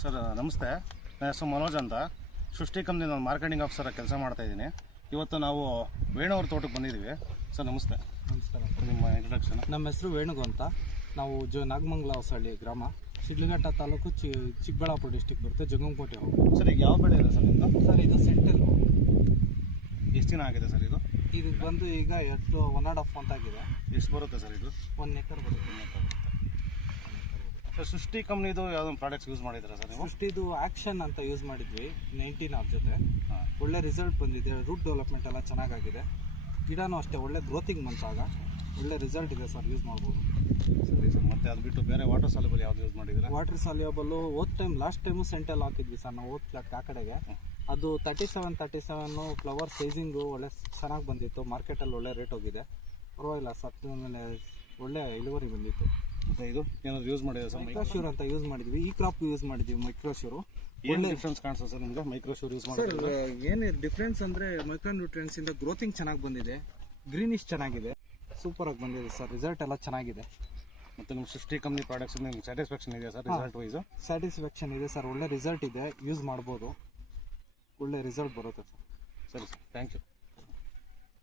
Sir ನಮಸ್ತೆ, ನನ್ನ ಹೆಸರು ಮನೋಜ್ ಅಂತ. ಸೃಷ್ಟಿ ಕಂಪ್ನಿ ನಾನು ಮಾರ್ಕೆಟಿಂಗ್ ಆಫೀಸರ್ ಕೆಲಸ ಮಾಡ್ತಾಯಿದ್ದೀನಿ. ಇವತ್ತು ನಾವು ವೇಣುವ್ರ ತೋಟಕ್ಕೆ ಬಂದಿದ್ದೀವಿ. ಸರ್ ನಮಸ್ತೆ. ನಮಸ್ಕಾರ. ನಿಮ್ಮ ಇಂಟ್ರಡಕ್ಷನ್? ನಮ್ಮ ಹೆಸರು ವೇಣುಗು ಅಂತ. ನಾವು ನಾಗಮಂಗಲ ಹೊಸಹಳ್ಳಿ ಗ್ರಾಮ, ಶಿಡ್ಲಘಟ್ಟ ತಾಲೂಕು, ಚಿಕ್ಕಬಳ್ಳಾಪುರ ಡಿಸ್ಟಿಕ್ ಬರುತ್ತೆ, ಜಂಗಮಕೋಟೆ ಹೋಗಿ. ಸರ್ ಈಗ ಯಾವ ಬೆಳೆ ಇದೆ ಸರ್ ನಿಮ್ಮದು? ಸರ್ ಇದು ಸೆಂಟಲ್. ಎಷ್ಟು ದಿನ ಆಗಿದೆ ಸರ್ ಇದು? ಇದು ಬಂದು ಈಗ 1.5 ಮಂತ್ ಆಗಿದೆ. ಎಷ್ಟು ಬರುತ್ತೆ ಸರ್ ಇದು? 1 ಎಕರ್ ಬರುತ್ತೆ. ಸರ್ ಸೃಷ್ಟಿ ಕಂಪ್ನಿದು ಯಾವುದೋ ಪ್ರಾಡಕ್ಟ್ಸ್ ಯೂಸ್ ಮಾಡಿದ್ದೀರಾ ಸರ್ ನೀವು? ಸೃಷ್ಟಿದು ಆ್ಯಕ್ಷನ್ ಅಂತ ಯೂಸ್ ಮಾಡಿದ್ವಿ, 19 ಅವ್ರ ಜೊತೆ. ಒಳ್ಳೆ ರಿಸಲ್ಟ್ ಬಂದಿದೆ. ರೂಟ್ ಡೆವಲಪ್ಮೆಂಟ್ ಎಲ್ಲ ಚೆನ್ನಾಗಾಗಿದೆ. ಗಿಡನೂ ಅಷ್ಟೇ ಒಳ್ಳೆ ಗ್ರೋತಿಂಗ್ ಬಂತಾಗ ಒಳ್ಳೆ ರಿಸಲ್ಟ್ ಇದೆ ಸರ್, ಯೂಸ್ ಮಾಡ್ಬೋದು. ಸರಿ ಸರ್. ಮತ್ತೆ ಅದು ಬಿಟ್ಟು ಬೇರೆ ವಾಟರ್ ಸಾಲ್ಯುಬಲ್ ಯಾವ್ದು ಯೂಸ್ ಮಾಡಿದ್ದೀರಾ? ವಾಟರ್ ಸಾಲ್ಯುಬಲ್ ಲಾಸ್ಟ್ ಟೈಮು ಸೆಂಟಲ್ ಹಾಕಿದ್ವಿ ಸರ್ ನಾವು, ಆ ಕಡೆಗೆ. ಅದು 37 ಫ್ಲವರ್ ಸೈಜಿಂಗು ಒಳ್ಳೆ ಚೆನ್ನಾಗಿ ಬಂದಿತ್ತು. ಮಾರ್ಕೆಟಲ್ಲಿ ಒಳ್ಳೆ ರೇಟ್ ಹೋಗಿದೆ, ಪರವಾಗಿಲ್ಲ ಸರ್. ಆಮೇಲೆ ಒಳ್ಳೆ ಇಳುವರಿ ಬಂದಿತ್ತು. ಮತ್ತೆ ಇದು ಏನಾದ್ರು ಯೂಸ್ ಮಾಡಿದ್ರೆ ಸರ್? ಮೈಕ್ರೋಶ್ಯೂರ್ ಅಂತ ಯೂಸ್ ಮಾಡಿದ್ವಿ. ಈ ಕ್ರಾಪ್ ಯೂಸ್ ಮಾಡಿದ್ವಿ ಮೈಕ್ರೋಶ್ಯೂರು. ಏನು ಡಿಫ್ರೆನ್ಸ್ ಕಾಣಿಸ್ತದೆ ಸರ್ ನಿಮ್ಗೆ ಮೈಕ್ರೋಶ್ಯೂರ್ ಯೂಸ್ ಸರ್? ಮಾಡಿದ್ರೆ ಏನು ಡಿಫ್ರೆನ್ಸ್ ಅಂದರೆ ಮೈಕ್ರೋ ನ್ಯೂಟ್ರಿಯೆಂಟ್ಸ್ ಇಂದ ಗ್ರೋತಿಂಗ್ ಚೆನ್ನಾಗಿ ಬಂದಿದೆ, ಗ್ರೀನಿಶ್ ಚೆನ್ನಾಗಿದೆ, ಸೂಪರ್ ಆಗಿ ಬಂದಿದೆ ಸರ್. ರಿಸಲ್ಟ್ ಎಲ್ಲ ಚೆನ್ನಾಗಿದೆ. ಮತ್ತು ನಿಮ್ಮ ಸೃಷ್ಟಿ ಕಂಪ್ನಿ ಪ್ರಾಡಕ್ಟ್ಸ್ ನಿಮ್ಗೆ ಸ್ಯಾಟಿಸ್ಫ್ಯಾಕ್ಷನ್ ಇದೆಯಾ ಸರ್ ರಿಸಲ್ಟ್ ವೈಸ್? ಸ್ಯಾಟಿಸ್ಫ್ಯಾಕ್ಷನ್ ಇದೆ ಸರ್, ಒಳ್ಳೆ ರಿಸಲ್ಟ್ ಇದೆ, ಯೂಸ್ ಮಾಡ್ಬೋದು, ಒಳ್ಳೆ ರಿಸಲ್ಟ್ ಬರುತ್ತೆ ಸರ್. ಸರಿ ಸರ್, ಥ್ಯಾಂಕ್ ಯು.